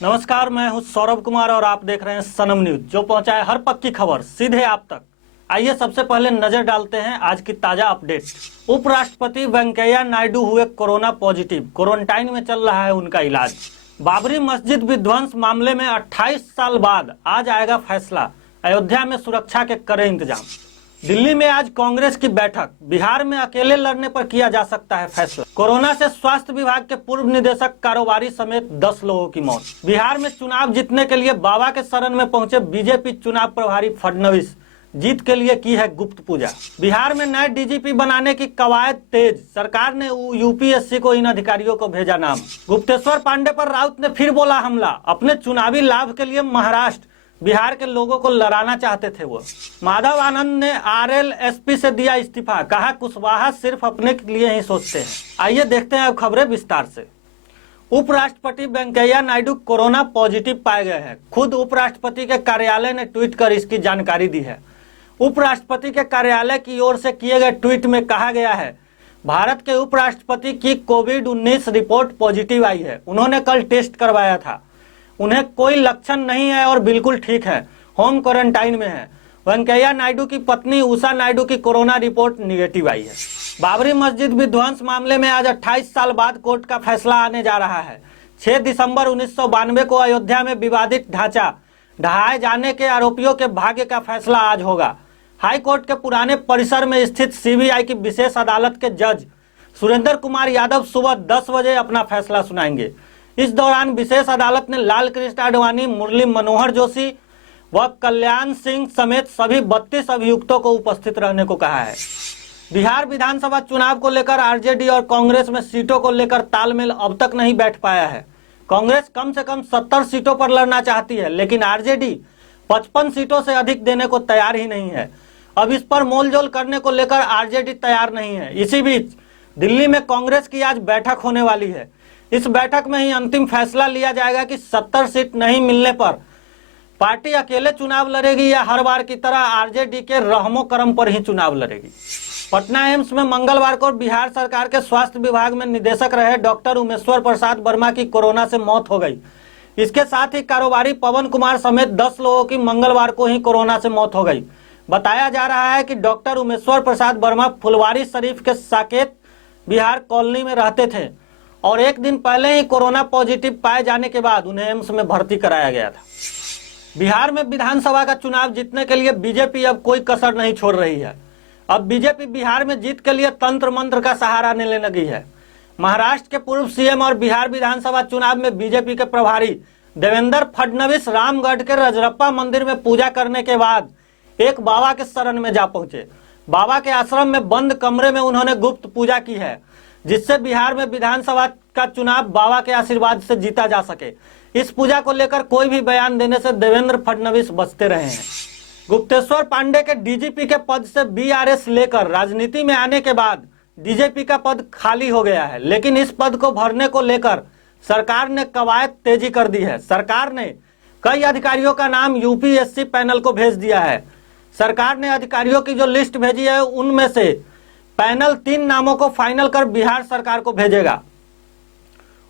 नमस्कार, मैं हूं सौरभ कुमार और आप देख रहे हैं सनम न्यूज, जो पहुंचाए हर पक्की खबर सीधे आप तक। आइए सबसे पहले नजर डालते हैं आज की ताजा अपडेट। उपराष्ट्रपति वेंकैया नायडू हुए कोरोना पॉजिटिव, क्वारंटाइन में चल रहा है उनका इलाज। बाबरी मस्जिद विध्वंस मामले में 28 साल बाद आज आएगा फैसला, अयोध्या में सुरक्षा के कड़े इंतजाम। दिल्ली में आज कांग्रेस की बैठक, बिहार में अकेले लड़ने पर किया जा सकता है फैसला। कोरोना से स्वास्थ्य विभाग के पूर्व निदेशक कारोबारी समेत 10 लोगों की मौत। बिहार में चुनाव जीतने के लिए बाबा के शरण में पहुंचे बीजेपी चुनाव प्रभारी फडणवीस, जीत के लिए की है गुप्त पूजा। बिहार में नए डीजीपी बनाने की कवायद तेज, सरकार ने यूपीएससी को इन अधिकारियों को भेजा नाम। गुप्तेश्वर पांडे पर राउत ने फिर बोला हमला, अपने चुनावी लाभ के लिए महाराष्ट्र बिहार के लोगों को लड़ाना चाहते थे वो। माधव आनंद ने आरएलएसपी से दिया इस्तीफा, कहा कुशवाहा सिर्फ अपने के लिए ही सोचते हैं। आइए देखते हैं अब खबरें विस्तार से। उपराष्ट्रपति वेंकैया नायडू कोरोना पॉजिटिव पाए गए हैं। खुद उपराष्ट्रपति के कार्यालय ने ट्वीट कर इसकी जानकारी दी है। उपराष्ट्रपति के कार्यालय की ओर से किए गए ट्वीट में कहा गया है, भारत के उपराष्ट्रपति की कोविड-19 रिपोर्ट पॉजिटिव आई है। उन्होंने कल टेस्ट करवाया था, उन्हें कोई लक्षण नहीं है और बिल्कुल ठीक है, होम क्वारंटाइन में है। वेंकैया नायडू की पत्नी उषा नायडू की कोरोना रिपोर्ट निगेटिव आई है। बाबरी मस्जिद विध्वंस मामले में आज 28 साल बाद कोर्ट का फैसला आने जा रहा है। 6 दिसंबर 1992 को अयोध्या में विवादित ढांचा ढहाए जाने के आरोपियों के भाग्य का फैसला आज होगा। हाई कोर्ट के पुराने परिसर में स्थित सीबीआई की विशेष अदालत के जज सुरेंद्र कुमार यादव सुबह 10 बजे अपना फैसला सुनाएंगे। इस दौरान विशेष अदालत ने लाल कृष्ण आडवाणी, मुरली मनोहर जोशी व कल्याण सिंह समेत सभी 32 अभियुक्तों को उपस्थित रहने को कहा है। बिहार विधानसभा चुनाव को लेकर आरजेडी और कांग्रेस में सीटों को लेकर तालमेल अब तक नहीं बैठ पाया है। कांग्रेस कम से कम 70 सीटों पर लड़ना चाहती है, लेकिन आरजेडी 55 सीटों से अधिक देने को तैयार ही नहीं है। अब इस पर मोलजोल करने को लेकर आरजेडी तैयार नहीं है। इसी बीच दिल्ली में कांग्रेस की आज बैठक होने वाली है। इस बैठक में ही अंतिम फैसला लिया जाएगा कि 70 सीट नहीं मिलने पर पार्टी अकेले चुनाव लड़ेगी या हर बार की तरह आरजेडी के रहमो करम पर ही चुनाव लड़ेगी। पटना एम्स में मंगलवार को बिहार सरकार के स्वास्थ्य विभाग में निदेशक रहे डॉक्टर उमेश्वर प्रसाद वर्मा की कोरोना से मौत हो गई। इसके साथ ही कारोबारी पवन कुमार समेत 10 लोगों की मंगलवार को ही कोरोना से मौत हो गई। बताया जा रहा है कि डॉक्टर उमेश्वर प्रसाद वर्मा फुलवारी शरीफ के साकेत बिहार कॉलोनी में रहते थे और एक दिन पहले ही कोरोना पॉजिटिव पाए जाने के बाद उन्हें एम्स में भर्ती कराया गया था। बिहार में विधानसभा का चुनाव जीतने के लिए बीजेपी अब कोई कसर नहीं छोड़ रही है। अब बीजेपी बिहार में जीत के लिए तंत्र मंत्र का सहारा लेने लगी है। महाराष्ट्र के पूर्व सीएम और बिहार विधानसभा चुनाव में बीजेपी के प्रभारी देवेंद्र फडणवीस रामगढ़ के रजरप्पा मंदिर में पूजा करने के बाद एक बाबा के शरण में जा पहुंचे। बाबा के आश्रम में बंद कमरे में उन्होंने गुप्त पूजा की है, जिससे बिहार में विधानसभा का चुनाव बाबा के आशीर्वाद से जीता जा सके। इस पूजा को लेकर कोई भी बयान देने से देवेंद्र फडणवीस बचते रहे हैं। गुप्तेश्वर पांडे के डीजीपी के पद से बीआरएस लेकर राजनीति में आने के बाद डीजीपी का पद खाली हो गया है, लेकिन इस पद को भरने को लेकर सरकार ने कवायद तेजी कर दी है। सरकार ने कई अधिकारियों का नाम यूपीएससी पैनल को भेज दिया है। सरकार ने अधिकारियों की जो लिस्ट भेजी है, उनमें से पैनल 3 नामों को फाइनल कर बिहार सरकार को भेजेगा।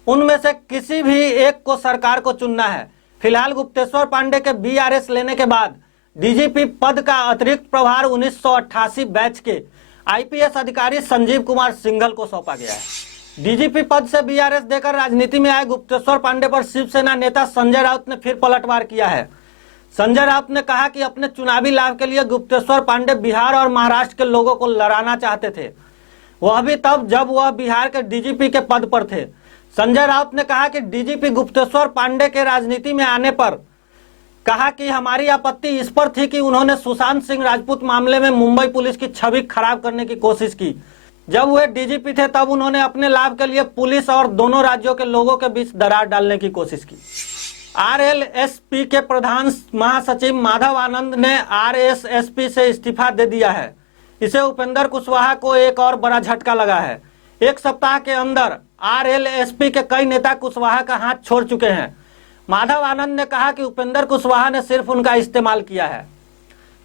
उनमें से किसी भी एक को सरकार को चुनना है। फिलहाल गुप्तेश्वर पांडे के बीआरएस लेने के बाद डीजीपी पद का अतिरिक्त प्रभार 1988 बैच के आईपीएस अधिकारी संजीव कुमार सिंघल को सौंपा गया है। डीजीपी पद से बीआरएस देकर राजनीति में आए गुप्तेश्वर पांडे पर शिवसेना नेता संजय राउत ने फिर पलटवार किया है। संजय राउत ने कहा कि अपने चुनावी लाभ के लिए गुप्तेश्वर पांडे बिहार और महाराष्ट्र के लोगों को लड़ाना चाहते थे, वह भी तब जब वह बिहार के डीजीपी के पद पर थे। संजय राउत ने कहा कि डीजीपी गुप्तेश्वर पांडे के राजनीति में आने पर कहा कि हमारी आपत्ति इस पर थी कि उन्होंने सुशांत सिंह राजपूत मामले में मुंबई पुलिस की छवि खराब करने की कोशिश की। जब वे डीजीपी थे तब उन्होंने अपने लाभ के लिए पुलिस और दोनों राज्यों के लोगों के बीच दरार डालने की कोशिश की। आरएलएसपी के प्रधान महासचिव माधव आनंद ने आरएसएसपी से इस्तीफा दे दिया है। इसे उपेंद्र कुशवाहा को एक और बड़ा झटका लगा है। एक सप्ताह के अंदर आरएलएसपी के कई नेता कुशवाहा का हाथ छोड़ चुके हैं। माधव आनंद ने कहा कि उपेंद्र कुशवाहा ने सिर्फ उनका इस्तेमाल किया है।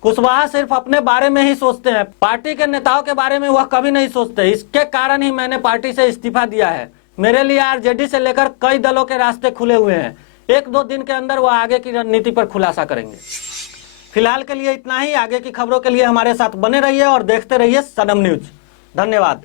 कुशवाहा सिर्फ अपने बारे में ही सोचते हैं, पार्टी के नेताओं के बारे में वह कभी नहीं सोचते। इसके कारण ही मैंने पार्टी से इस्तीफा दिया है। मेरे लिए आरजेडी से लेकर कई दलों के रास्ते खुले हुए हैं। 1-2 दिन के अंदर वो आगे की रणनीति पर खुलासा करेंगे। फिलहाल के लिए इतना ही। आगे की खबरों के लिए हमारे साथ बने रहिए और देखते रहिए सनम न्यूज। धन्यवाद।